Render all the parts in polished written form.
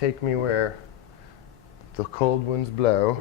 take me where the cold winds blow.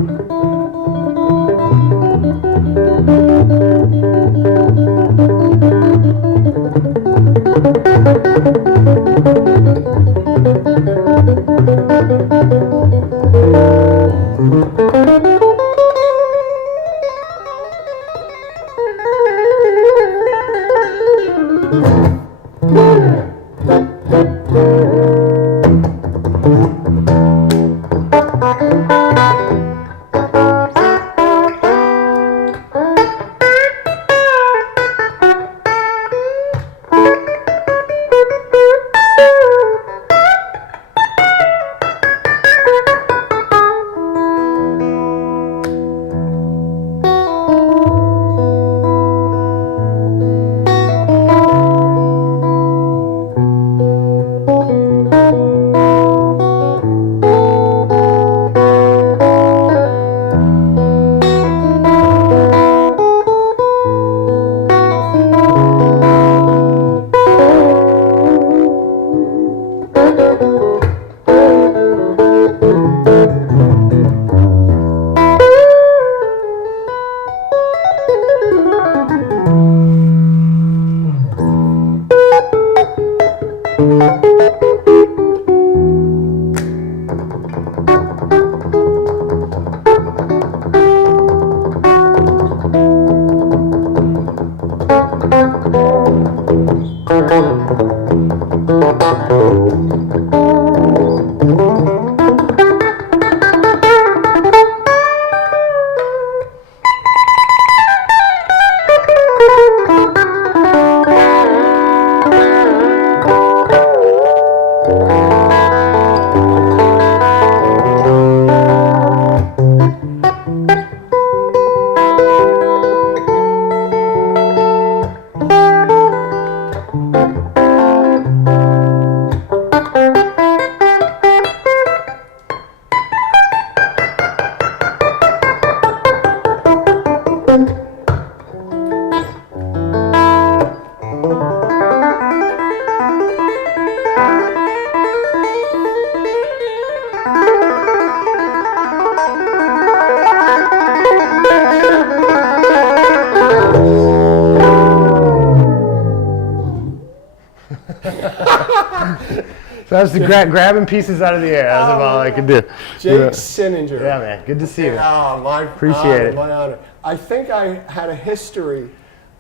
So that's the grabbing pieces out of the air. That's about all I could do. Jake Cinninger. Yeah, man. Good to see you. Appreciate it. My honor. I think I had a history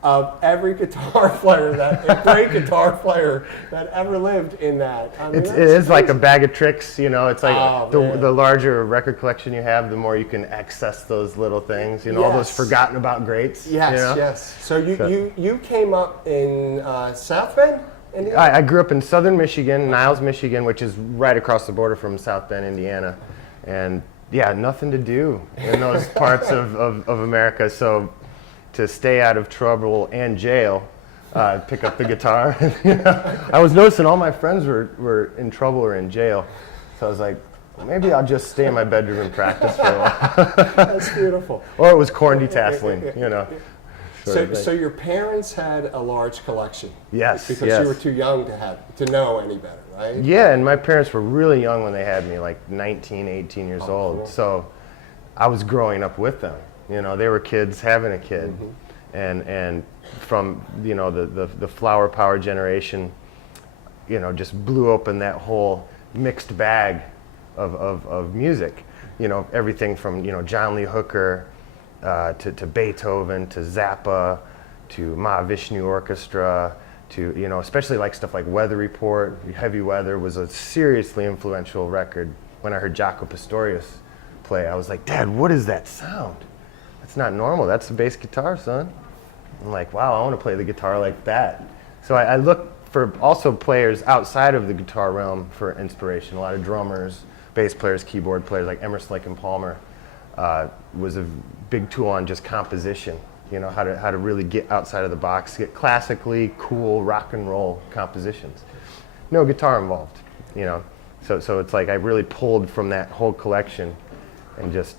of every guitar player, a great guitar player that ever lived in that. I mean, it is like a bag of tricks, you know. It's like the man. larger record collection you have, the more you can access those little things, you know, all those forgotten about greats. Yes, you know? yes. So you came up in South Bend? I grew up in southern Michigan, Niles, Michigan, which is right across the border from South Bend, Indiana. And yeah, nothing to do in those parts of America. So to stay out of trouble and jail, pick up the guitar. You know, I was noticing all my friends were in trouble or in jail. So I was like, maybe I'll just stay in my bedroom and practice for a while. That's beautiful. Or it was corn detasseling, you know. So your parents had a large collection. Yes, because yes. you were too young to know any better, right? Yeah, and my parents were really young when they had me, like 19, 18 years old. Cool. So I was growing up with them. You know, they were kids having a kid. And from, you know, the flower power generation, you know, just blew open that whole mixed bag of music. You know, everything from, you know, John Lee Hooker, to Beethoven, to Zappa, to Mahavishnu Orchestra, to, you know, especially like stuff like Weather Report. Heavy Weather was a seriously influential record. When I heard Jaco Pastorius play, I was like, Dad, what is that sound? That's not normal. That's the bass guitar, son. I'm like, wow, I want to play the guitar like that. So I look for also players outside of the guitar realm for inspiration. A lot of drummers, bass players, keyboard players like Emerson, Lake and Palmer was a big tool on just composition. You know, how to really get outside of the box, get classically cool rock and roll compositions. No guitar involved, you know. So it's like I really pulled from that whole collection, and just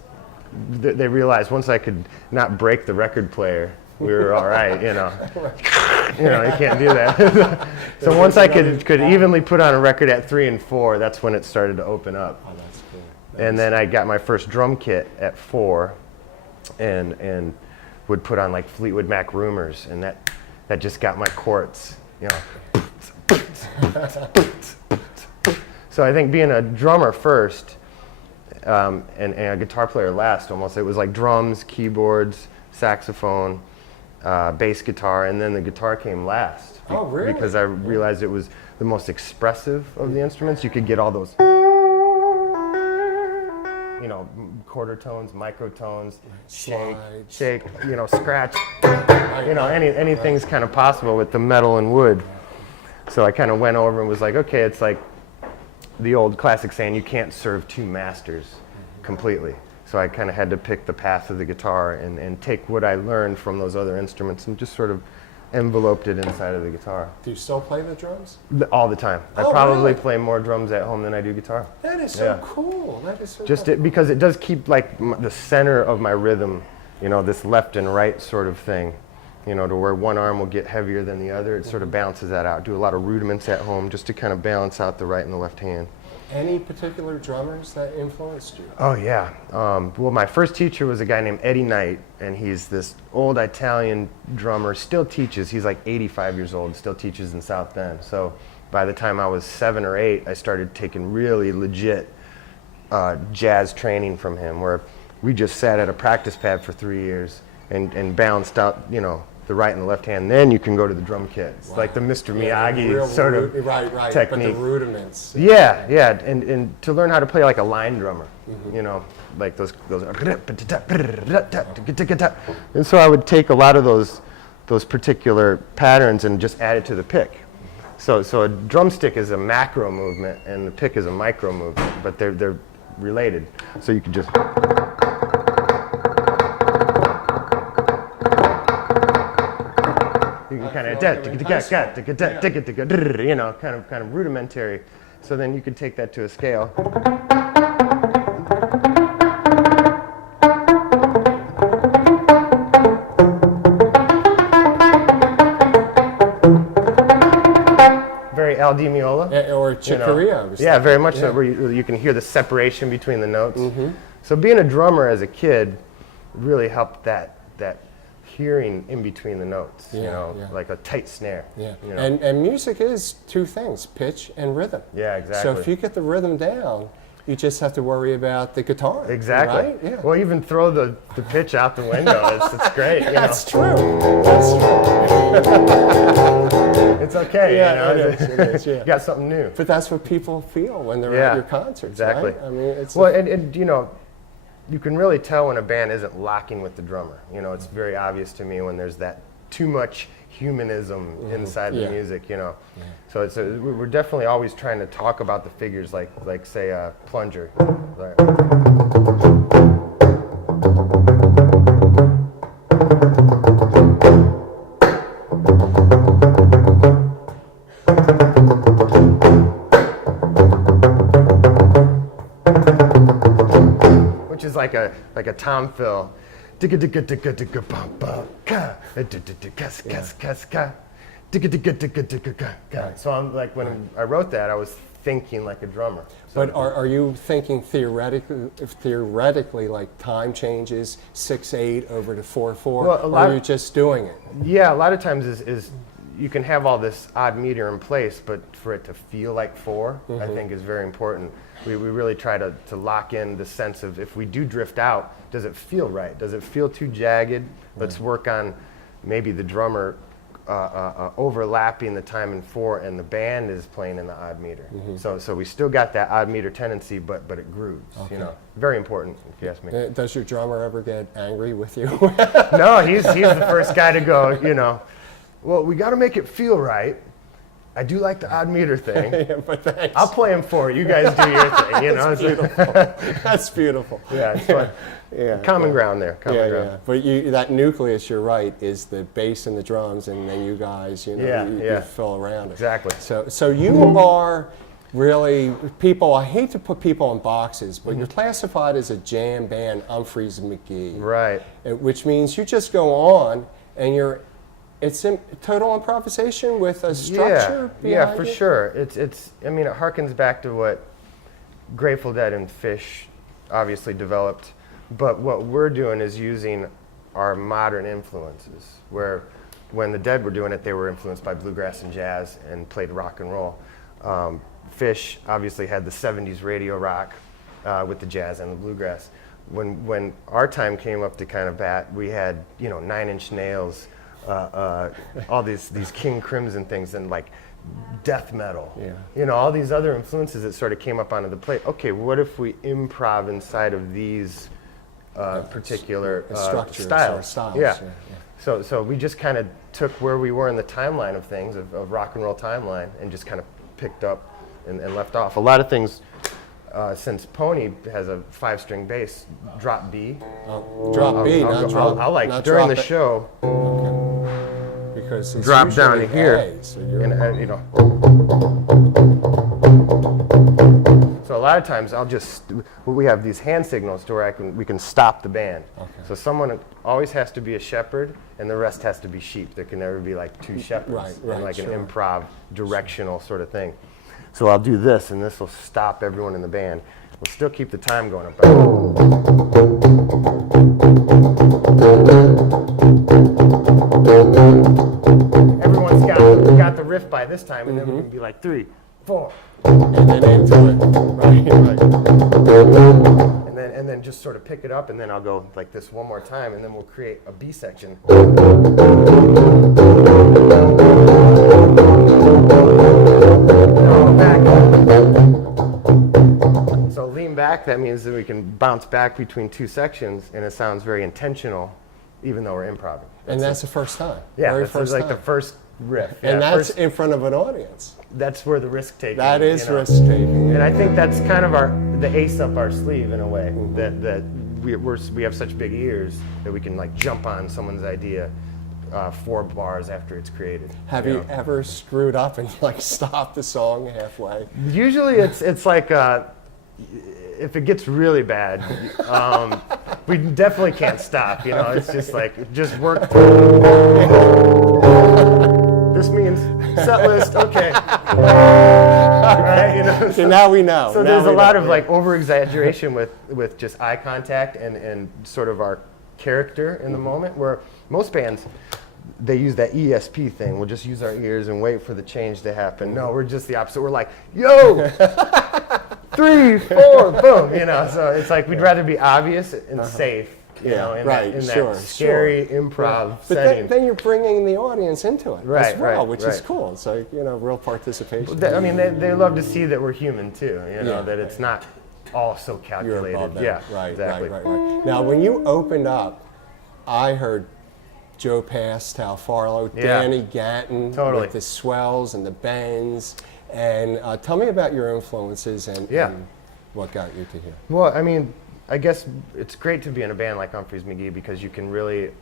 they realized once I could not break the record player, we were all right, you know. You know, you can't do that. So once I could evenly put on a record at 3 and 4, that's when it started to open up. Oh, that's cool. And then I got my first drum kit at 4, and would put on like Fleetwood Mac Rumors, and that just got my quartz, you know. So I think being a drummer first, and a guitar player last, almost, it was like drums, keyboards, saxophone, bass guitar, and then the guitar came last. Oh, really? Because I realized it was the most expressive of the instruments. You could get all those, you know, quarter tones, microtones, shake, you know, scratch, you know, anything's kind of possible with the metal and wood. So I kind of went over and was like, okay, it's like the old classic saying, you can't serve two masters completely. So I kind of had to pick the path of the guitar and take what I learned from those other instruments and just sort of enveloped it inside of the guitar. Do you still play the drums? All the time. I Oh, probably really? play more drums at home than I do guitar. That is so cool. That is so Just cool. because it does keep like the center of my rhythm, you know, this left and right sort of thing, you know, to where one arm will get heavier than the other. It sort of balances that out. Do a lot of rudiments at home just to kind of balance out the right and the left hand. Any particular drummers that influenced you? Oh yeah. Well, my first teacher was a guy named Eddie Knight, and he's this old Italian drummer. Still teaches. He's like 85 years old. Still teaches in South Bend. So by the time I was 7 or 8, I started taking really legit jazz training from him, where we just sat at a practice pad for 3 years and balanced out, you know, the right and the left hand. Then you can go to the drum kit. It's like the Mr. Miyagi sort of technique. But the rudiments. Yeah, and to learn how to play like a line drummer, you know, like those. And so I would take a lot of those particular patterns and just add it to the pick. So a drumstick is a macro movement and the pick is a micro movement, but they're related. So you could just. You can kind of, you know, kind of rudimentary. So then you could take that to a scale. Very Al Di Meola. Or Chicoria. Yeah, very much so, where you can hear the separation between the notes. So being a drummer as a kid really helped that hearing in between the notes, you know, like a tight snare. Yeah, you know? and music is two things, pitch and rhythm. Yeah, exactly. So if you get the rhythm down, you just have to worry about the guitar. Exactly. Right? Yeah. Well, even throw the pitch out the window. It's great. You That's know? true. That's true. It's okay. Yeah, you know? it is, yeah. You got something new. But that's what people feel when they're at your concerts, exactly. right? I mean, it's well, and you know, you can really tell when a band isn't locking with the drummer. You know, it's very obvious to me when there's that too much humanism inside the music. You know, so we're definitely always trying to talk about the figures, like say a plunger. Which is like a tom fill. So I'm like, when I wrote that, I was thinking like a drummer. So But are you thinking theoretically like time changes 6/8 over to 4/4, or are you just doing it? yeah, a lot of times is you can have all this odd meter in place, but for it to feel like 4, I think is very important. We really try to lock in the sense of, if we do drift out, does it feel right? Does it feel too jagged? Let's work on maybe the drummer overlapping the time in 4 and the band is playing in the odd meter. So we still got that odd meter tendency, but it grooves. You know, very important if you ask me. Does your drummer ever get angry with you? No, he's the first guy to go, you know, well, we got to make it feel right. I do like the odd meter thing. Yeah, but thanks. I'll play him for you. You guys do your thing. You know, That's beautiful. That's beautiful. Yeah, it's fun. Yeah. Common ground there. Common ground. Yeah. But that nucleus, you're right, is the bass and the drums, and then you guys, you know, you fill around it. Exactly. So you are really people. I hate to put people in boxes, but you're classified as a jam band, Umphrey and McGee. Right. Which means you just go on and you're It's total improvisation with a structure behind for it? sure. It's. I mean, it harkens back to what Grateful Dead and Fish obviously developed, but what we're doing is using our modern influences. Where when the Dead were doing it, they were influenced by bluegrass and jazz and played rock and roll. Fish obviously had the '70s radio rock with the jazz and the bluegrass. When our time came up to kind of bat, we had, you know, 9 Inch Nails, all these King Crimson things, and like death metal. Yeah. You know, all these other influences that sort of came up onto the plate. Okay, what if we improv inside of these particular structures styles? or styles? Yeah. Yeah. So we just kind of took where we were in the timeline of things, of rock and roll timeline, and just kind of picked up and left off. A lot of things. Since Pony has a 5-string bass, drop B. Drop B, not drop. I'll like not during the drop it. show. Okay. Because it's Drop down usually to here, A, so you're and you know. So a lot of times I'll just we have these hand signals to where we can stop the band. Okay. So someone always has to be a shepherd, and the rest has to be sheep. There can never be like 2 shepherds Right, in like sure. an improv directional sort of thing. So I'll do this, and this will stop everyone in the band. We'll still keep the time going up. Everyone's got the riff by this time, and then we can be like 3, 4, and then into it. Right. and then just sort of pick it up, and then I'll go like this one more time, and then we'll create a B section. So lean back, that means that we can bounce back between 2 sections, and it sounds very intentional, even though we're improvising. And that's the first time. Yeah, Very that's first like time. the first riff. And Yeah, that's in front of an audience. that's where the risk taking. That is you know. risk taking. And I think that's kind of the ace up our sleeve in a way, that we have such big ears that we can like jump on someone's idea 4 bars after it's created. Have you ever screwed up and like stopped the song halfway? Usually it's like if it gets really bad, we definitely can't stop. You know, it's just like just work. This means set list. Okay. Right, you know. So now we know. So Now there's a we lot know. of like over exaggeration with just eye contact and sort of our character in the moment, where most bands they use that ESP thing. We'll just use our ears and wait for the change to happen. No, we're just the opposite. We're like, yo, 3, 4, boom. You know, so it's like we'd rather be obvious and safe. You know, in that scary improv But setting. then you're bringing the audience into it Right, as well, right, which right. is cool. So, you know, real participation. I mean, they love to see that we're human too. You know, Yeah. that it's not all so You're calculated. above that. Yeah, Right, exactly. right. Now, when you opened up, I heard Joe Pastow, Farlow, Yeah. Danny Gatton Totally. with the swells and the bends. And tell me about your influences and what got you to here. Well, I mean, I guess it's great to be in a band like Umphrey's McGee because you can really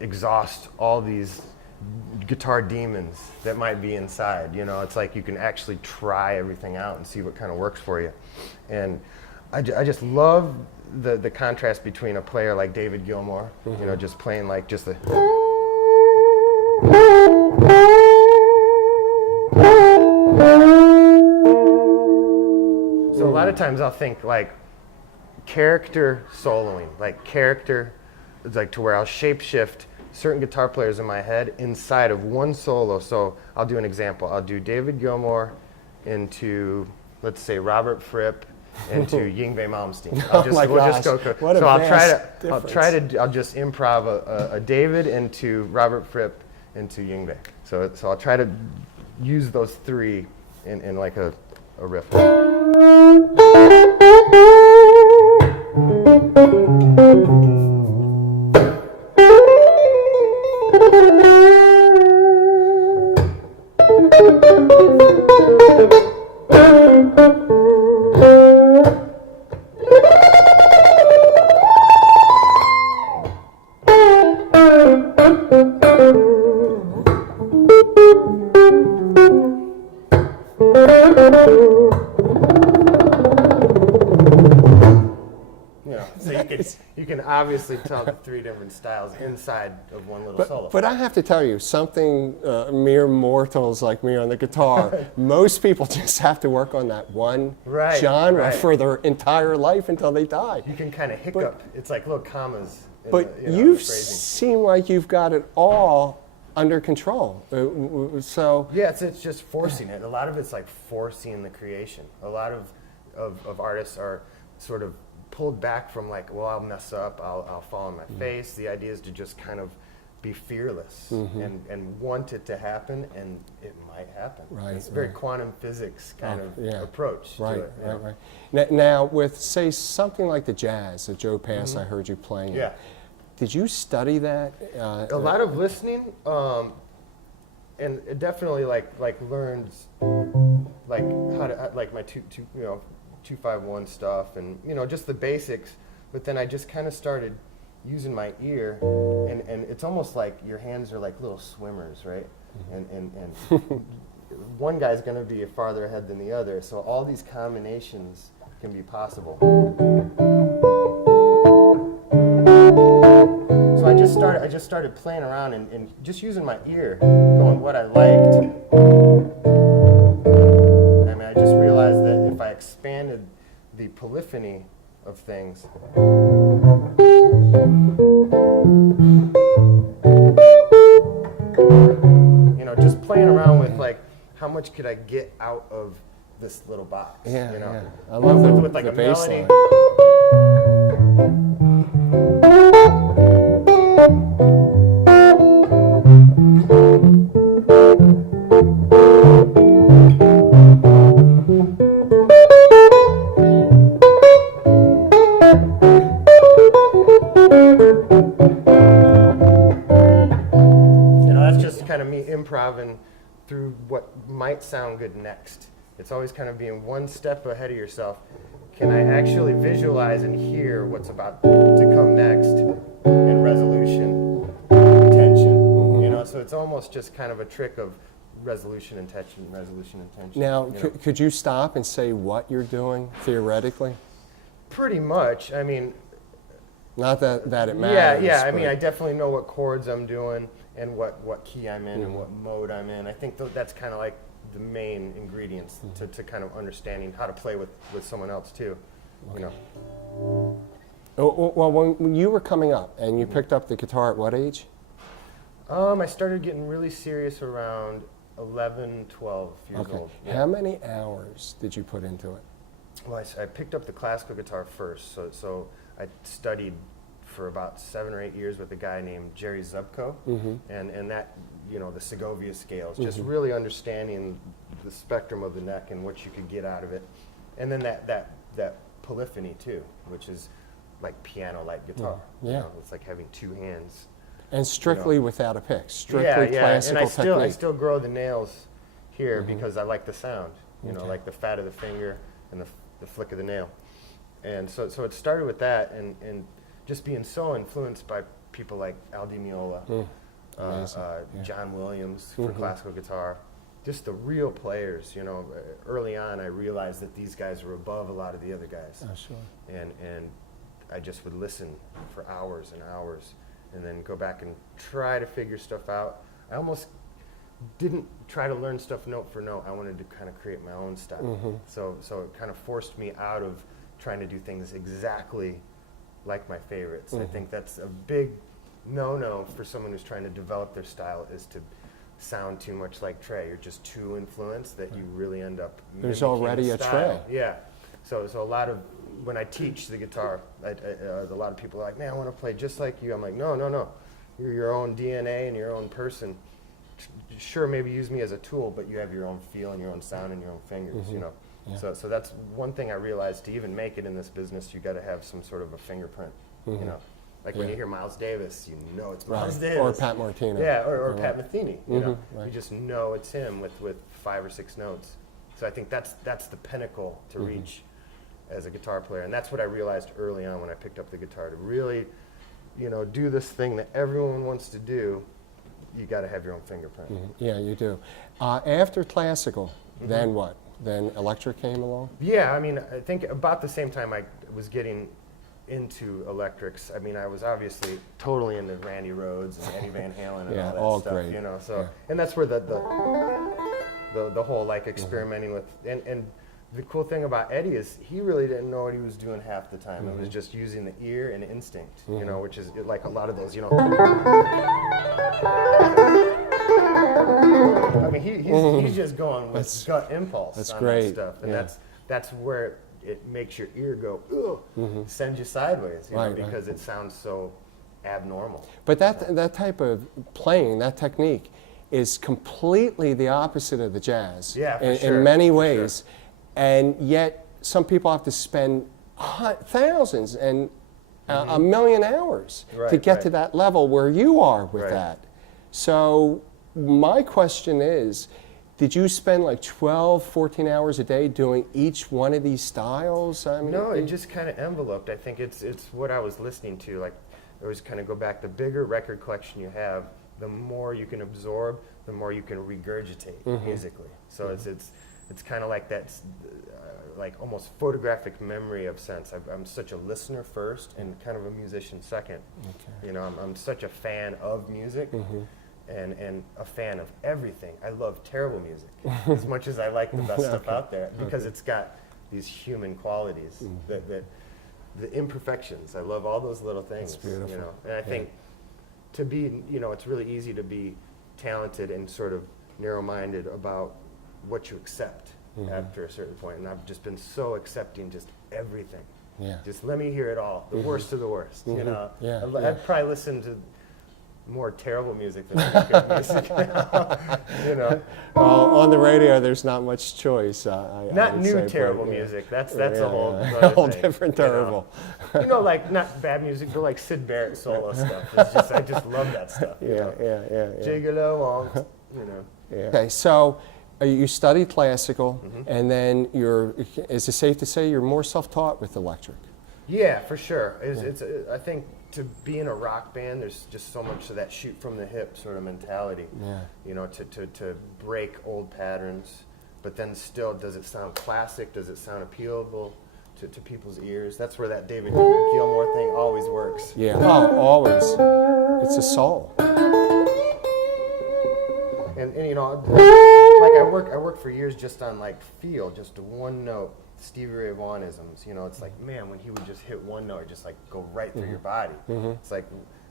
exhaust all these guitar demons that might be inside. You know, it's like you can actually try everything out and see what kind of works for you. And I just love the contrast between a player like David Gilmour, you know, just playing like just the. So a lot of times I'll think like character soloing, like character, it's like to where I'll shapeshift certain guitar players in my head inside of one solo. So I'll do an example. I'll do David Gilmour into, let's say, Robert Fripp into Yngwie Malmsteen. What a so I'll just improv a David into Robert Fripp into Yngwie. So I'll try to use those 3 in like a riff. you can obviously tell the three different styles inside of one little solo. But I have to tell you, something mere mortals like me on the guitar, most people just have to work on that one genre for their entire life until they die. You can kind of hiccup. It's like little commas. But you seem like you've got it all under control. So yeah, it's just forcing it. A lot of it's like forcing the creation. A lot of artists are sort of pulled back from like, well, I'll mess up, I'll fall on my face. The idea is to just kind of be fearless and want it to happen, and it might happen. It's a very quantum physics kind of approach to it. Right. Now, with, say, something like the jazz that Joe Pass I heard you playing. Yeah. Did you study that? A lot of listening, and it definitely like learned like how to like my 251 stuff, and just the basics. But then I just kind of started using my ear, and it's almost like your hands are like little swimmers, right? And one guy's going to be farther ahead than the other, so all these combinations can be possible. So I just started playing around and just using my ear, going what I liked. I mean, I just realized that if I expanded the polyphony of things, just playing around with like how much could I get out of this little box? Yeah. I love with like the a bass melody. line. That's just kind of me improvising through what might sound good next. It's always kind of being one step ahead of yourself. Can I actually visualize and hear what's about to come next? And resolution, tension. So it's almost just kind of a trick of resolution and tension, resolution and tension. Now, could you stop and say what you're doing theoretically? Pretty much. I mean, not that it matters. Yeah. I mean, I definitely know what chords I'm doing and what key I'm in and what mode I'm in. I think that's kind of like the main ingredients to kind of understanding how to play with someone else too. Well, when you were coming up and you picked up the guitar at what age? I started getting really serious around 11, 12 years old. Yeah. How many hours did you put into it? Well, I picked up the classical guitar first, so I studied for about 7 or 8 years with a guy named Jerry Zubko, and that, the Segovia scales, just really understanding the spectrum of the neck and what you could get out of it, and then that polyphony too, which is like piano-like guitar. It's like having two hands. And strictly without a pick, strictly classical and technique. I still grow the nails here because I like the sound, like the fat of the finger and the flick of the nail. And so it started with that, and just being so influenced by people like Al Di Meola, John Williams for classical guitar, just the real players. Early on I realized that these guys were above a lot of the other guys. Oh, sure. And I just would listen for hours and hours, and then go back and try to figure stuff out. I almost didn't try to learn stuff note for note. I wanted to kind of create my own style. So it kind of forced me out of trying to do things exactly like my favorites. I think that's a big no-no for someone who's trying to develop their style, is to sound too much like Trey. You're just too influenced that you really end up There's mimicking already the a style. Trey. Yeah. So a lot of, when I teach the guitar, a lot of people are like, man, I want to play just like you. I'm like, no. You're your own DNA and your own person. Sure, maybe use me as a tool, but you have your own feel and your own sound and your own fingers, Yeah. So that's one thing I realized. To even make it in this business, you got to have some sort of a fingerprint, Like when you hear Miles Davis, it's Miles Davis. Or Pat Martino. Yeah, or Pat Metheny, You just know it's him with 5 or 6 notes. So I think that's the pinnacle to reach as a guitar player. And that's what I realized early on when I picked up the guitar. To really, do this thing that everyone wants to do, you got to have your own fingerprint. Yeah, you do. After classical, then what? Then electric came along? Yeah, I mean, I think about the same time I was getting into electrics. I mean, I was obviously totally into Randy Rhoads and Eddie Van Halen and all that stuff, great. you know. So, and that's where the whole like experimenting with, and the cool thing about Eddie is he really didn't know what he was doing half the time. It was just using the ear and instinct, you know, which is like a lot of those, you know. I mean, he's just going with gut impulse on that stuff, and that's where it makes your ear go, ugh, sends you sideways, you know, because it sounds so abnormal. But that type of playing, that technique, is completely the opposite of the jazz in many ways, and yet some people have to spend thousands and a million hours to get to that level where you are with that. So my question is, did you spend like 12, 14 hours a day doing each one of these styles? I mean, no, it just kind of enveloped. I think it's what I was listening to. Like, I always kind of go back, the bigger record collection you have, the more you can absorb, the more you can regurgitate musically. So it's kind of like that, like almost photographic memory of sense. I'm such a listener first and kind of a musician second. You know, I'm such a fan of music. And a fan of everything. I love terrible music as much as I like the best stuff out there, because it's got these human qualities, that the imperfections. I love all those little things. That's beautiful. You know, and I think to be, you know, it's really easy to be talented and sort of narrow-minded about what you accept after a certain point. And I've just been so accepting just everything. Just let me hear it all, the worst of the worst. You know, I'd probably listen to more terrible music than good music now, you know. Well, on the radio, there's not much choice. Not new terrible music. That's a whole different terrible. You know, like not bad music, but like Sid Barrett solo stuff. It's just, I just love that stuff. Gigolo, you know. Okay, so you studied classical, and then is it safe to say you're more self-taught with electric? Yeah, for sure. I think to be in a rock band, there's just so much of that shoot from the hip sort of mentality. You know, to break old patterns, but then still, does it sound classic? Does it sound appealable to people's ears? That's where that David Gilmour thing always works. Always. It's a soul. And you know, like I worked for years just on like feel, just a one note. Stevie Ray Vaughan-isms, you know, it's like, man, when he would just hit one note, just like go right through your body. It's like,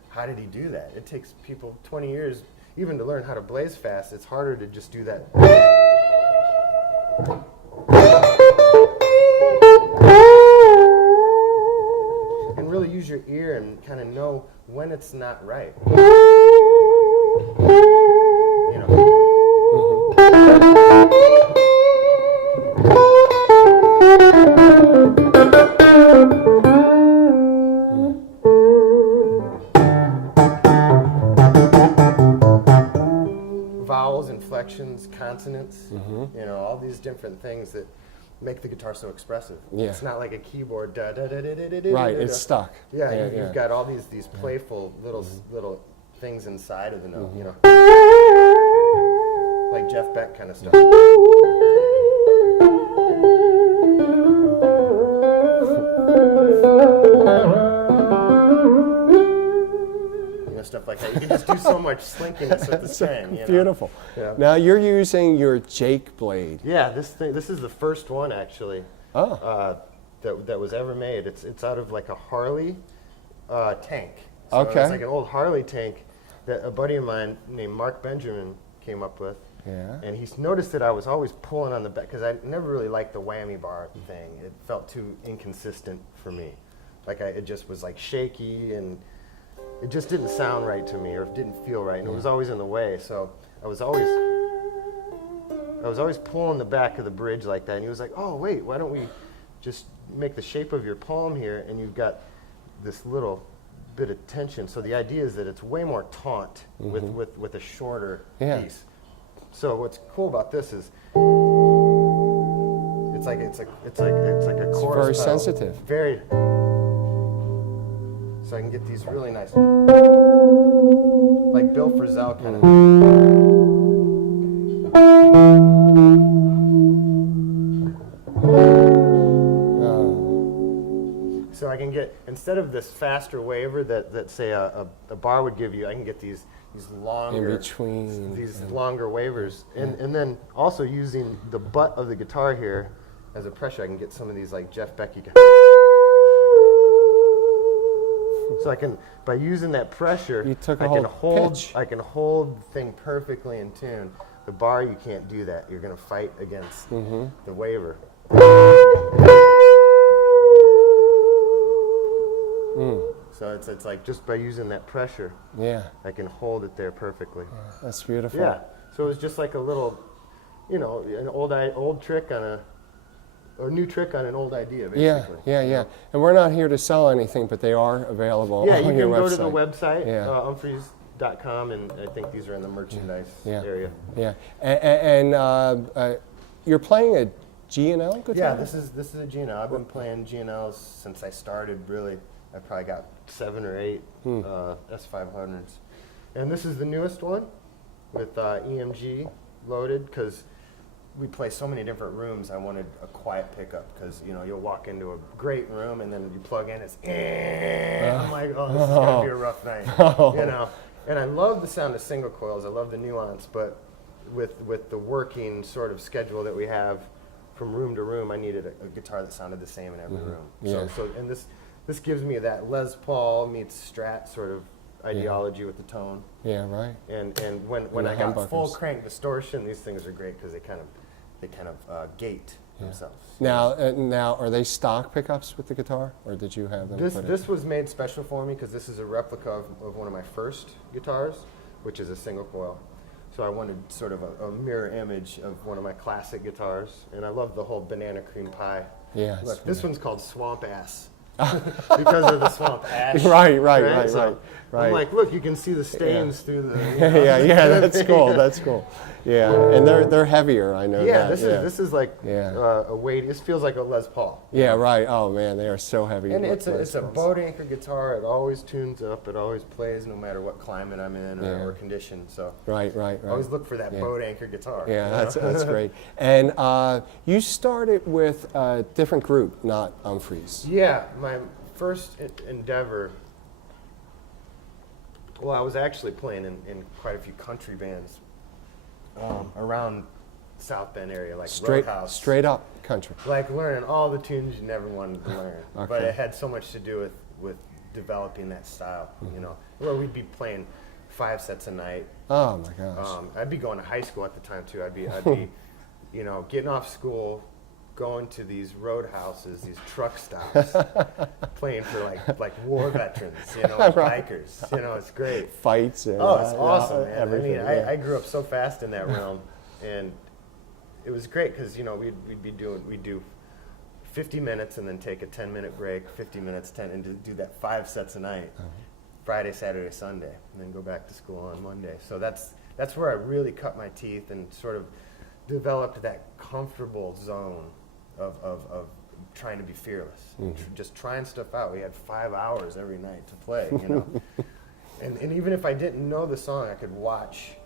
how did he do that? It takes people 20 years even to learn how to blaze fast. It's harder to just do that. And really use your ear and kind of know when it's not right. You know. Vowels, inflections, consonants, you know, all these different things that make the guitar so expressive. It's not like a keyboard. Da, da, da, da, da, da, right, it's stuck. You've got all these playful little things inside of the note, you know, like Jeff Beck kind of stuff. Stuff like that. You can just do so much slinkiness with the string. You know? Beautiful. Now you're using your Jake blade. This is the first one actually that was ever made. It's out of like a Harley tank. So it's like an old Harley tank that a buddy of mine named Mark Benjamin came up with. And he's noticed that I was always pulling on the back, because I never really liked the whammy bar thing. It felt too inconsistent for me. Like it just was like shaky, and it just didn't sound right to me, or it didn't feel right, and it was always in the way. So I was always pulling the back of the bridge like that. And he was like, "Oh wait, why don't we just make the shape of your palm here, and you've got this little bit of tension." So the idea is that it's way more taut with a shorter piece. So what's cool about this is it's like a chorus. Very sensitive. Very. So I can get these really nice, like Bill Frisell kind of. So I can get, instead of this faster waver that say a bar would give you, I can get these longer, in between, these longer wavers, and then also using the butt of the guitar here as a pressure, I can get some of these like Jeff Becky. So I can, by using that pressure, I can hold the thing perfectly in tune. The bar, you can't do that. You're going to fight against the waver. So it's like just by using that pressure, I can hold it there perfectly. That's beautiful. Yeah. So it was just like a little, an old trick on a new trick on an old idea, basically. Yeah. And we're not here to sell anything, but they are available on your website. Yeah, you can go to the website, Umphrey.com, and I think these are in the merchandise area. Yeah. And you're playing a G&L guitar? Yeah, this is a G&L. I've been playing G&Ls since I started, really. I probably got 7 or 8 S500s. And this is the newest one with EMG loaded, because we play so many different rooms. I wanted a quiet pickup, because you'll walk into a great room and then you plug in, it's I'm like, oh, this is gonna be a rough night. And I love the sound of single coils. I love the nuance, but with the working sort of schedule that we have from room to room, I needed a guitar that sounded the same in every room. So and this gives me that Les Paul meets Strat sort of ideology with the tone. Yeah, right. And when I got full crank distortion, these things are great because they kind of gate themselves. Now, are they stock pickups with the guitar, or did you have them? This was made special for me because this is a replica of one of my first guitars, which is a single coil. So I wanted sort of a mirror image of one of my classic guitars, and I love the whole banana cream pie. Yeah. Look, this one's called Swamp Ass. Because of the swamp ash. Right. So I'm like, look, you can see the stains through the. That's cool. That's cool. Yeah, and they're heavier. I know. Yeah, this is like a weight. This feels like a Les Paul. Yeah, right. Oh man, they are so heavy. And it's a boat anchor guitar. It always tunes up. It always plays no matter what climate I'm in or condition. So right. I always look for that boat anchor guitar. Yeah, that's great. And you started with a different group, not Umphrey's. Yeah, my first endeavor. Well, I was actually playing in quite a few country bands around South Bend area, like Roadhouse. Straight up country. Like learning all the tunes you never wanted to learn. But it had so much to do with developing that style, where we'd be playing 5 sets a night. Oh my gosh. I'd be going to high school at the time too. I'd be getting off school, going to these roadhouses, these truck stops, playing for like war veterans, bikers. It's great. Fights. And, it's awesome, man. Everything, I grew up so fast in that realm, and it was great because we'd do 50 minutes and then take a 10-minute break, 50 minutes, 10, and do that 5 sets a night, Friday, Saturday, Sunday, and then go back to school on Monday. So that's where I really cut my teeth and sort of developed that comfortable zone of trying to be fearless, just trying stuff out. We had 5 hours every night to play, and even if I didn't know the song, I could watch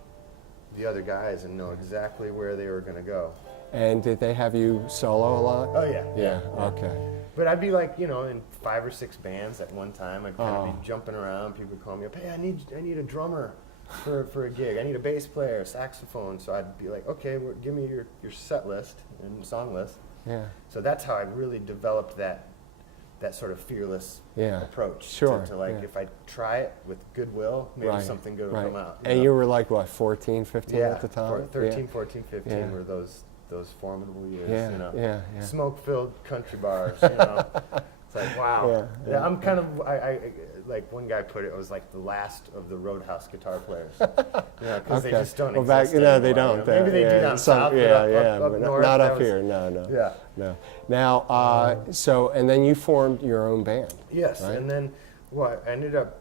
the other guys and know exactly where they were going to go. And did they have you solo a lot? Oh yeah. Yeah. Okay. But I'd be like, in 5 or 6 bands at one time. I'd kind of be jumping around. People would call me up. Hey, I need a drummer for a gig. I need a bass player, a saxophone. So I'd be like, okay, give me your set list and song list. Yeah. So that's how I really developed that sort of fearless approach. Sure. To if I try it with goodwill, maybe something good will come out. And you were like, what, 14, 15 at the time? 13, 14, 15 were those formidable years. Yeah. Smoke-filled country bars. It's like, wow. Yeah. I'm kind of, I like one guy put it was like the last of the Roadhouse guitar players. Because they just don't exist anymore. They don't. Maybe they do down south, up north. Not up here, no. No. Now, so, and then you formed your own band. Yes, right? and then I ended up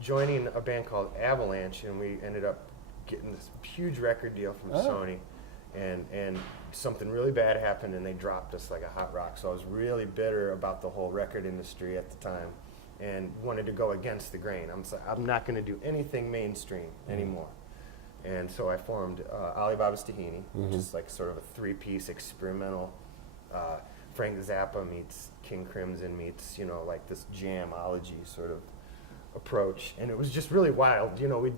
joining a band called Avalanche, and we ended up getting this huge record deal from Sony, and something really bad happened, and they dropped us like a hot rock. So I was really bitter about the whole record industry at the time, and wanted to go against the grain. I'm not going to do anything mainstream anymore. And so I formed Alibaba's Tahini, which is like sort of a 3-piece experimental Frank Zappa meets King Crimson meets, like this jamology sort of approach. And it was just really wild. We'd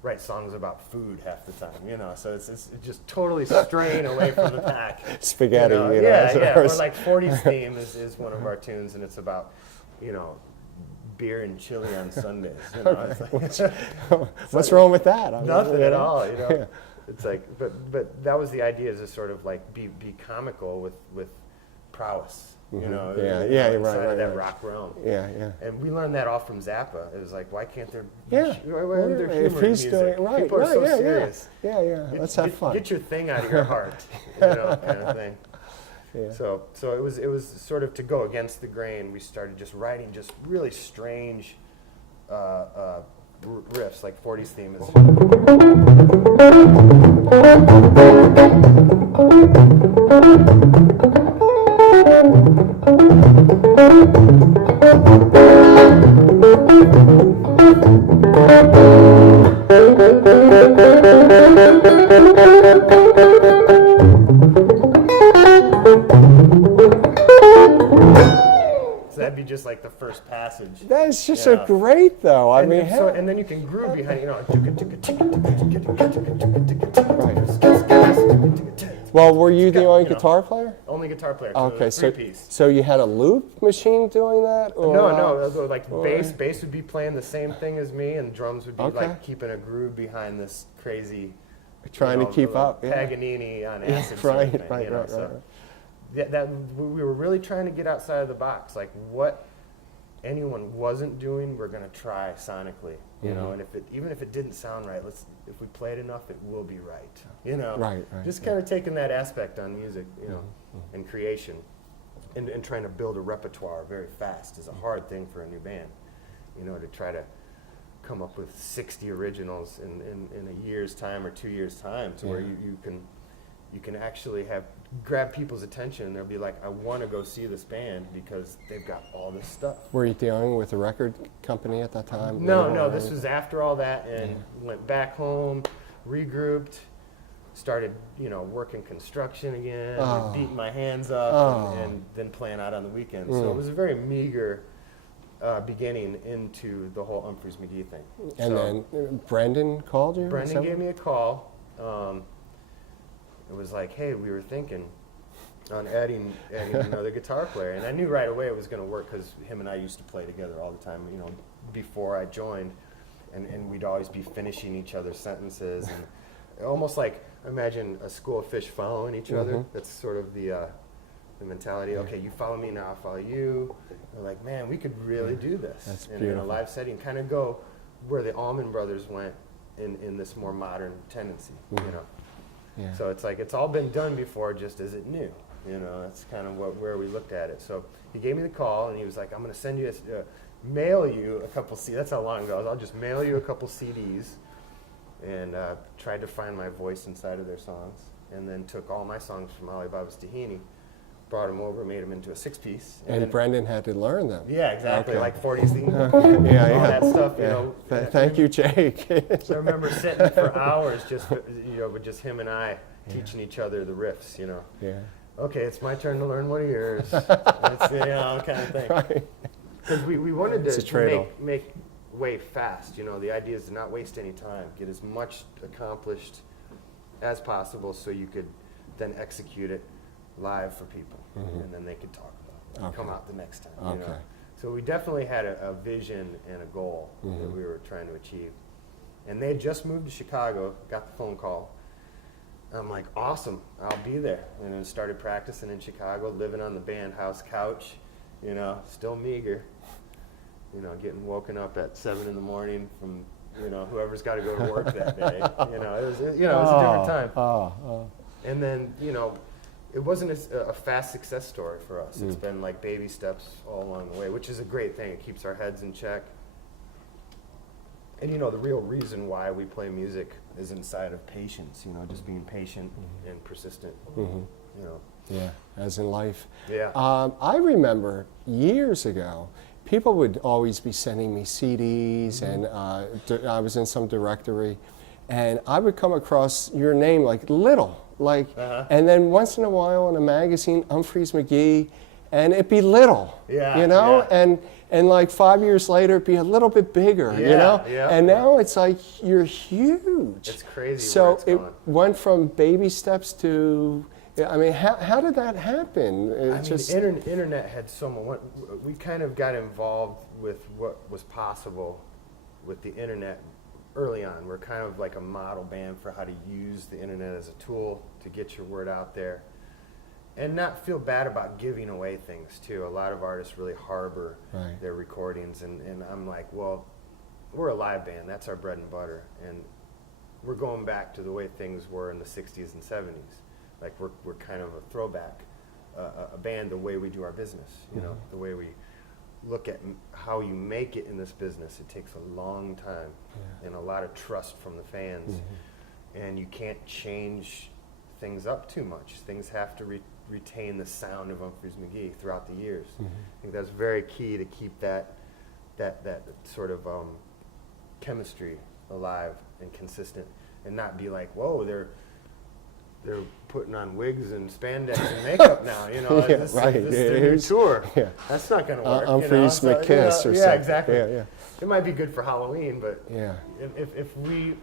write songs about food half the time, so it's just totally straying away from the pack. Spaghetti, yeah. Or like 40s Theme is one of our tunes, and it's about, beer and chili on Sundays. It's like, what's wrong with that? Nothing at all, Yeah. It's like, but that was the idea, is to sort of like be comical with prowess, right, that rock realm. Yeah. And we learned that all from Zappa. It was like, why can't there? Yeah. Why isn't there humor If he's in music? doing right, People are so serious. Yeah. Let's have fun. Get your thing out of your heart, kind of thing. Yeah. So it was sort of to go against the grain. We started just writing just really strange riffs, like 40s Theme is. That'd be just like the first passage. That's just so great, though. I mean, and then you can groove behind it, Well, were you the only guitar player? Only guitar player. Okay, so three-piece. So you had a loop machine doing that? Or, no. Like bass would be playing the same thing as me, and drums would be like keeping a groove behind this crazy. Trying to keep up. Paganini on acid. Right. That we were really trying to get outside of the box, like what anyone wasn't doing, we're going to try sonically, and even if it didn't sound right, if we play it enough, it will be right, Right. Just kind of taking that aspect on music, and creation, and trying to build a repertoire very fast is a hard thing for a new band, to try to come up with 60 originals in a year's time or 2 years' time, to where you can actually grab people's attention, and they'll be like, I want to go see this band because they've got all this stuff. Were you dealing with a record company at that time? No, this was after all that, and went back home, regrouped, started, working construction again, beating my hands up, and then playing out on the weekends. So it was a very meager beginning into the whole Umphrey's McGee thing. And then Brendan called you? Brendan gave me a call. It was like, hey, we were thinking on adding another guitar player, and I knew right away it was going to work because him and I used to play together all the time, before I joined, and we'd always be finishing each other's sentences, and almost like, imagine a school of fish following each other. That's sort of the mentality. Okay, you follow me, now I'll follow you. We're like, man, we could really do this in a live setting, kind of go where the Allman Brothers went in this more modern tendency, Yeah. So it's like it's all been done before, just as it new. That's kind of where we looked at it. So he gave me the call, and he was like, "I'm going to send you, mail you a couple CDs." That's how long ago. I'll just mail you a couple CDs, and tried to find my voice inside of their songs, and then took all my songs from Ali Baba's Tahini, brought them over, made them into a 6-piece. And Brendan had to learn them. Yeah, exactly. Okay. Like 40s Theme, all that stuff. Thank you, Jake. I remember sitting for hours just with just him and I teaching each other the riffs. Yeah. Okay, it's my turn to learn one of yours. It's, kind of thing. Right. Because we wanted to make way fast. The idea is to not waste any time, get as much accomplished as possible, so you could then execute it live for people, and then they could talk about it, come out the next time. So we definitely had a vision and a goal that we were trying to achieve. And they had just moved to Chicago, got the phone call. I'm like, awesome, I'll be there. And then started practicing in Chicago, living on the band house couch, still meager, getting woken up at 7 in the morning from, whoever's got to go to work that day. It was a different time. And then, it wasn't a fast success story for us. It's been like baby steps all along the way, which is a great thing. It keeps our heads in check. And the real reason why we play music is inside of patience, just being patient and persistent. Yeah, as in life. Yeah. I remember years ago, people would always be sending me CDs, and I was in some directory, and I would come across your name like Little. And then once in a while in a magazine, Umphrey's McGee, and it'd be little, you know, and like 5 years later, it'd be a little bit bigger, you know, and now it's like you're huge. It's crazy. So it went from baby steps to, I mean, how did that happen? Internet had so much. We kind of got involved with what was possible with the internet early on. We're kind of like a model band for how to use the internet as a tool to get your word out there. And not feel bad about giving away things too. A lot of artists really harbor their recordings, and I'm like, well, we're a live band. That's our bread and butter, and we're going back to the way things were in the '60s and '70s. Like we're kind of a throwback, a band, the way we do our business. You know, the way we look at how you make it in this business. It takes a long time and a lot of trust from the fans, and you can't change things up too much. Things have to retain the sound of Umphrey's McGee throughout the years. I think that's very key to keep that sort of chemistry alive and consistent, and not be like, whoa, they're putting on wigs and spandex and makeup now, you know. This is their new tour. That's not going to work. Umphrey's McKiss or something. Yeah, exactly. It might be good for Halloween, but if we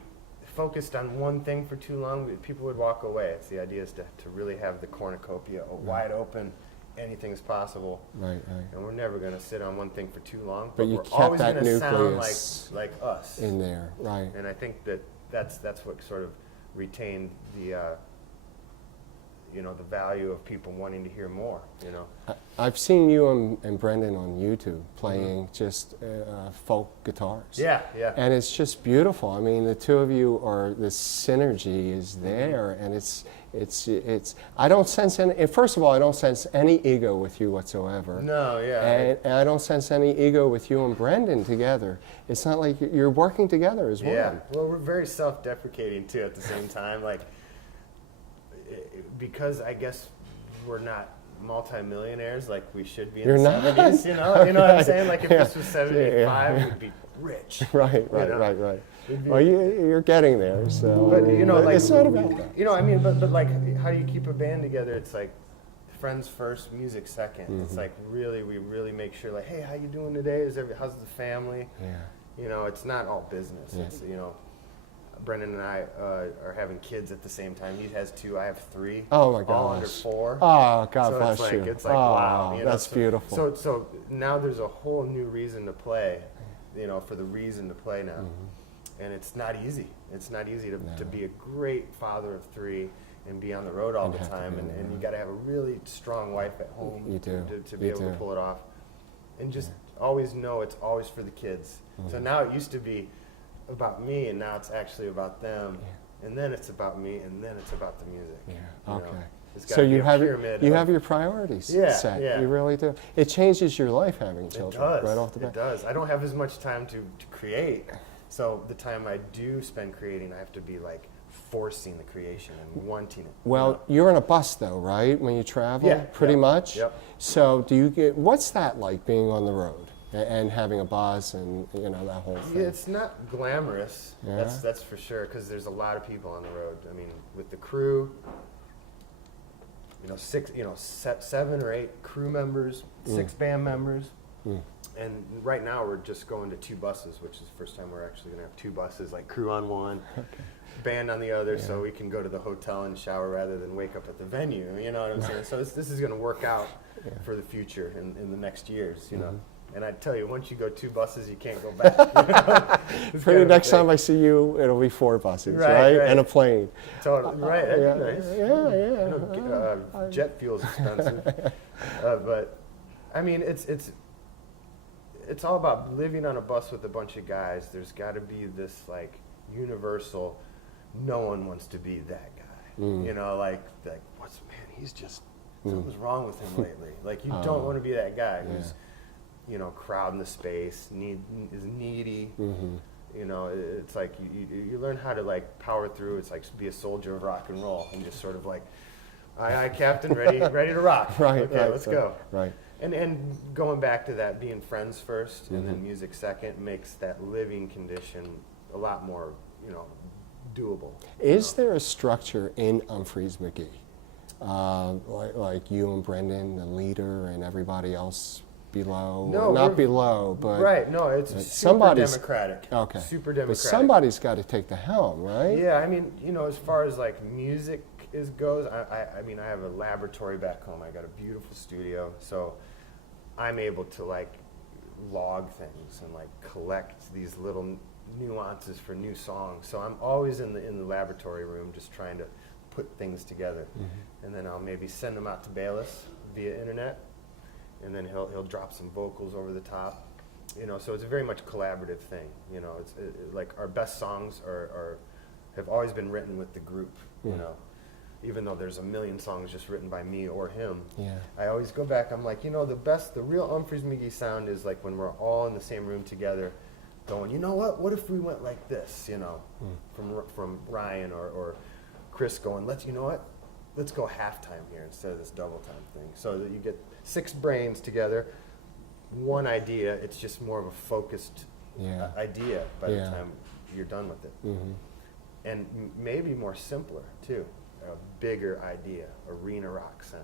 focused on one thing for too long, people would walk away. It's the idea is to really have the cornucopia wide open. Anything is possible. And we're never going to sit on one thing for too long. But you we're kept always that going to sound nucleus like us in there, And I think that's what sort of retained the the value of people wanting to hear more. You know, I've seen you and Brendan on YouTube playing just folk guitars. And it's just beautiful. I mean, the two of you the synergy is there, and it's. I don't sense any. First of all, I don't sense any ego with you whatsoever. No, and I don't sense any ego with you and Brendan together. It's not like you're working together as one. Well, we're very self-deprecating too at the same time, like. Because I guess we're not multi-millionaires like we should be in the 70s, you know what I'm saying? Like if this was 75, we'd be rich. Right. Well, you're getting there, so. But like, it's not about that. I mean, but like, how do you keep a band together? It's like friends first, music second. It's like we really make sure, like, hey, how you doing today? How's the family? You know, it's not all business. It's Brendan and I are having kids at the same time. He has 2, I have 3. Oh my gosh. All under 4. Oh, God bless you. It's like, wow. That's beautiful. So now there's a whole new reason to play, for the reason to play now. And it's not easy. It's not easy to be a great father of 3 and be on the road all the time. And you got to have a really strong wife at home to be able to pull it off. And just always know it's always for the kids. So now it used to be about me, and now it's actually about them, and then it's about me, and then it's about the music. So you have your priorities set. You really do. It changes your life having children right off the bat. It does. I don't have as much time to create, so the time I do spend creating, I have to be like forcing the creation and wanting it. Well, you're in a bus though, right? When you travel, pretty much. So what's that like, being on the road? And having a bus and that whole thing. It's not glamorous. That's for sure, because there's a lot of people on the road. I mean, with the crew, 7 or 8 crew members, 6 band members, and right now we're just going to 2 buses, which is the first time we're actually going to have 2 buses, like crew on one, band on the other, so we can go to the hotel and shower rather than wake up at the venue. You know what I'm saying? So this is going to work out for the future in the next years. And I tell you, once you go 2 buses, you can't go back. Pretty next time I see you, it'll be 4 buses, right? And a plane. Totally, right, that'd be nice. Jet fuel's expensive. But, I mean, it's all about living on a bus with a bunch of guys. There's got to be this, like, universal, no one wants to be that guy. Like he's just, something's wrong with him lately. Like, you don't want to be that guy who's, crowding the space, is needy. It's like you learn how to like power through. It's like be a soldier of rock and roll, and just sort of like, aye, Captain, ready to rock. Let's go. And going back to that, being friends first and then music second makes that living condition a lot more, doable. Is there a structure in Umphrey's McGee? like you and Brendan, the leader, and everybody else below? No, not below, but right. No, it's super somebody's democratic. Okay, super democratic. but somebody's got to take the helm, right? Yeah, I mean, as far as like music goes, I mean, I have a laboratory back home. I got a beautiful studio, so I'm able to like log things and like collect these little nuances for new songs. So I'm always in the laboratory room just trying to put things together. And then I'll maybe send them out to Bayless via internet, and then he'll drop some vocals over the top. So it's a very much collaborative thing. It's like our best songs have always been written with the group. Even though there's a million songs just written by me or him, I always go back. I'm like, the real Umphrey's McGee sound is like when we're all in the same room together, going, what if we went like this, from Ryan or Chris going, let's go halftime here instead of this double time thing, so that you get 6 brains together, one idea. It's just more of a focused idea by the time you're done with it, and maybe more simpler too. A bigger idea, arena rock sound,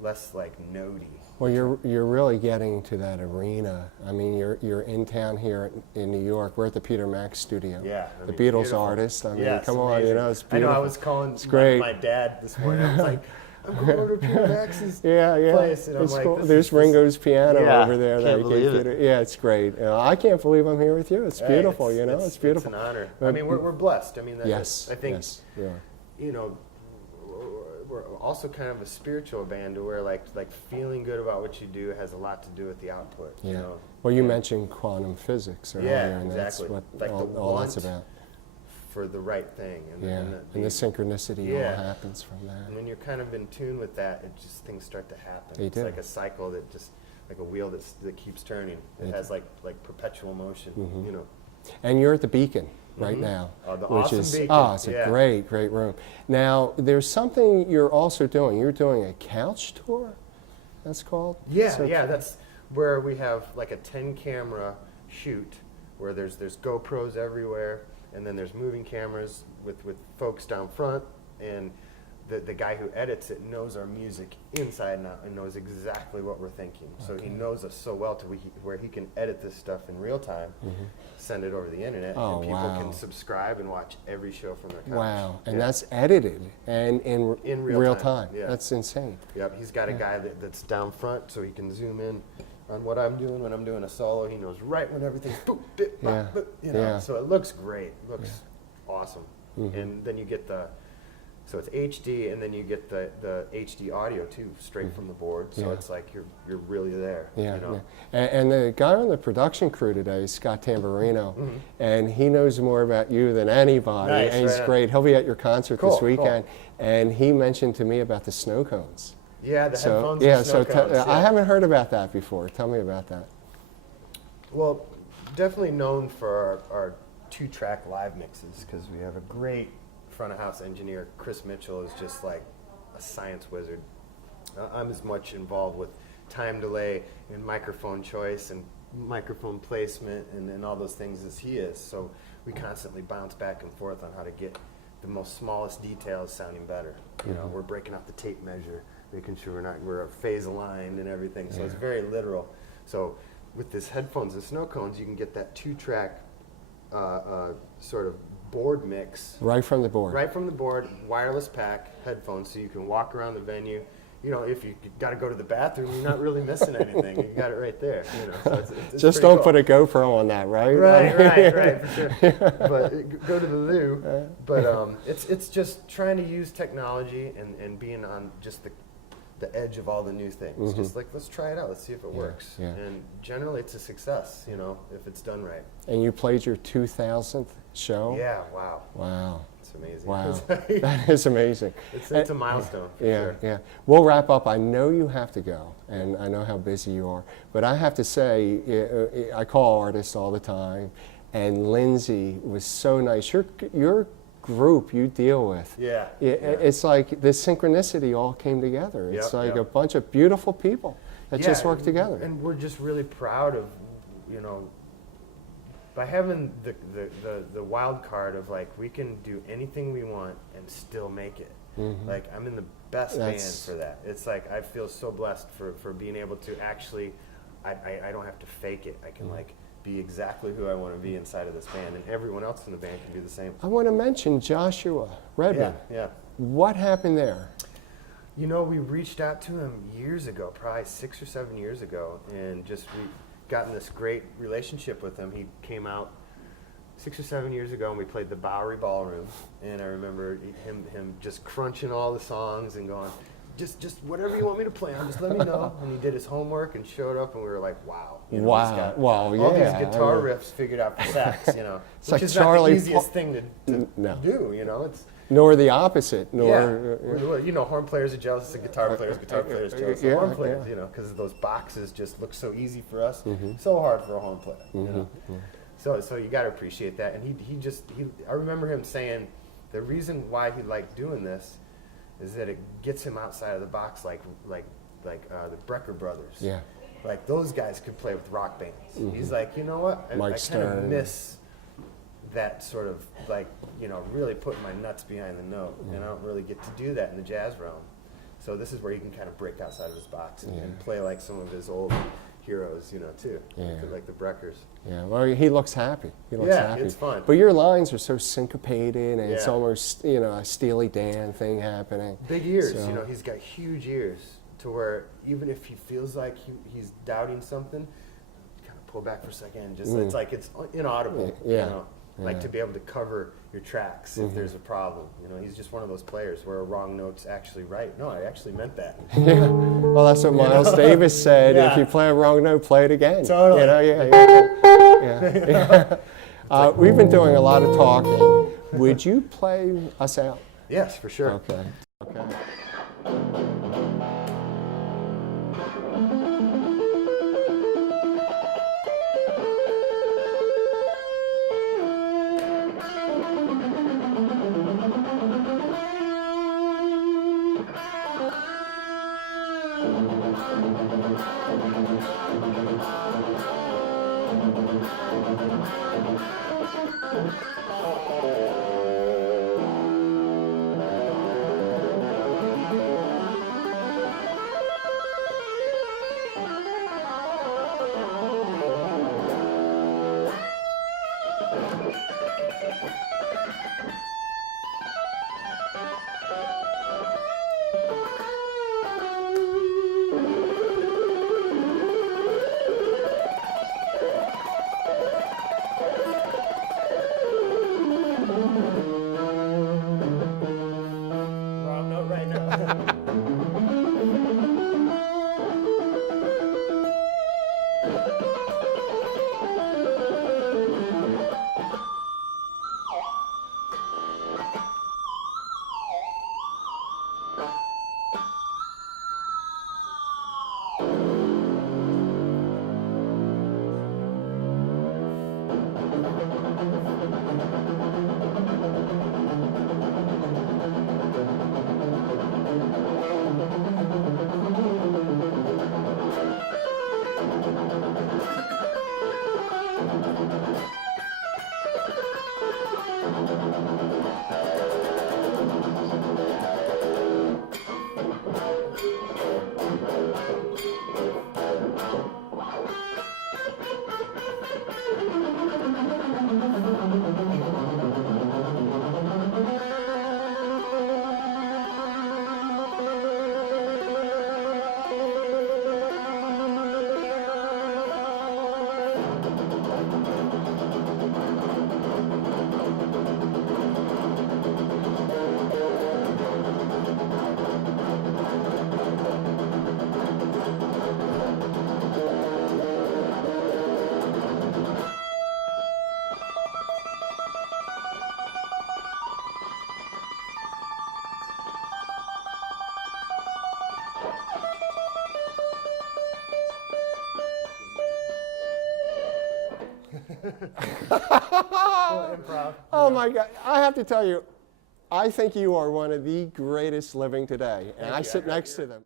less like notey. Well, you're really getting to that arena. I mean, you're in town here in New York. We're at the Peter Max studio. Yeah, the Beatles artist. I mean, come on, it's beautiful. I know. I was calling my dad this morning. I was like, I'm going over to Peter Max's place, and I'm like, cool. There's Ringo's piano over there. Can't believe it. Yeah, it's great. I can't believe I'm here with you. It's beautiful. It's beautiful. It's an honor. I mean, we're blessed. I mean, I think, we're also kind of a spiritual band, to where like feeling good about what you do has a lot to do with the output. Well, you mentioned quantum physics earlier, and exactly. That's what like all that's about. For the right thing, and the synchronicity all happens from that. And when you're kind of in tune with that, things start to happen. They it's do. Like a cycle that just like a wheel that keeps turning. It has like perpetual motion. And you're at the Beacon right now, the which awesome is Beacon. It's a great room. Now there's something you're also doing. You're doing a couch tour, that's called. That's where we have like a 10-camera shoot where there's GoPros everywhere, and then there's moving cameras with folks down front, and the guy who edits it knows our music inside and out and knows exactly what we're thinking. So he knows us so well to where he can edit this stuff in real time, send it over the internet, and people can subscribe and watch every show from their couch. Wow, and that's edited and in real time. Yeah. That's insane. Yep, he's got a guy that's down front, so he can zoom in on what I'm doing when I'm doing a solo. He knows right when everything's boop, bip, bop, boop, so it looks great. It looks awesome. And then you get so it's HD, and then you get the HD audio too, straight from the board. So it's like you're really there. And the guy on the production crew today is Scott Tamburino, and he knows more about you than anybody. Nice, and he's great. He'll be at your concert this weekend, and he mentioned to me about the snow cones. Yeah, the headphones and snow cones. I haven't heard about that before. Tell me about that. Well, definitely known for our 2-track live mixes, because we have a great front of house engineer. Chris Mitchell is just like a science wizard. I'm as much involved with time delay and microphone choice and microphone placement and all those things as he is. So we constantly bounce back and forth on how to get the most smallest details sounding better. We're breaking out the tape measure, making sure we're phase aligned and everything. So it's very literal. So with this headphones and snow cones, you can get that 2-track sort of board mix. Right from the board. Right from the board, wireless pack, headphones, so you can walk around the venue. If you got to go to the bathroom, you're not really missing anything. You got it right there. So it's just don't put a GoPro on that, right? Right, for sure. But go to the loo. But it's just trying to use technology and being on just the edge of all the new things. Just like, let's try it out. Let's see if it works. And generally, it's a success. If it's done right. And you played your 2000th show? Yeah. Wow. Wow. It's amazing. Wow. That is amazing. It's a milestone. For sure. Yeah. We'll wrap up. I know you have to go, and I know how busy you are. But I have to say, I call artists all the time, and Lindsay was so nice. Your group you deal with. It's like this synchronicity all came together. It's like a bunch of beautiful people that just work together. And we're just really proud of, by having the wild card of like, we can do anything we want and still make it. Like, I'm in the best band for that. It's like, I feel so blessed for being able to actually, I don't have to fake it. I can like be exactly who I want to be inside of this band, and everyone else in the band can do the same. I want to mention Joshua Redman. Yeah. What happened there? You know, we reached out to him years ago, probably 6 or 7 years ago, and just we gotten this great relationship with him. He came out 6 or 7 years ago, and we played the Bowery Ballroom, and I remember him just crunching all the songs and going, just whatever you want me to play on, just let me know. And he did his homework and showed up, and we were like, wow. You know, he's got all these guitar riffs figured out for sax, you know, it's which like is Charlie not the easiest thing to do, you know. It's nor the opposite, nor you know, horn players are jealous of guitar players are jealous of horn players, you know, because those boxes just look so easy for us, so hard for a horn player, you know. So you got to appreciate that. And he I remember him saying the reason why he liked doing this is that it gets him outside of the box, like the Brecker brothers. Yeah. Like, those guys could play with rock bands. He's like, you know what? I kind of miss that sort of, like, you know, really putting my nuts behind the note. And I don't really get to do that in the jazz realm. So this is where he can kind of break outside of his box and play like some of his old heroes, you know, too. Like the Breckers. Yeah, well, he looks happy. He looks happy. It's fun. But your lines are so syncopated, and it's almost, you know, a Steely Dan thing happening. Big ears, you know, he's got huge ears to where even if he feels like he's doubting something, kind of pull back for a second and just, it's like it's inaudible, you know, like to be able to cover your tracks if there's a problem. You know, he's just one of those players where a wrong note's actually right. No, I actually meant that. Well, that's what Miles Davis said. If you play a wrong note, play it again. Totally. You know, we've been doing a lot of talking. Would you play us out? Yes, for sure. Okay. Wrong note right now. Improv. Oh my God! I have to tell you, I think you are one of the greatest living today, and I sit next to them.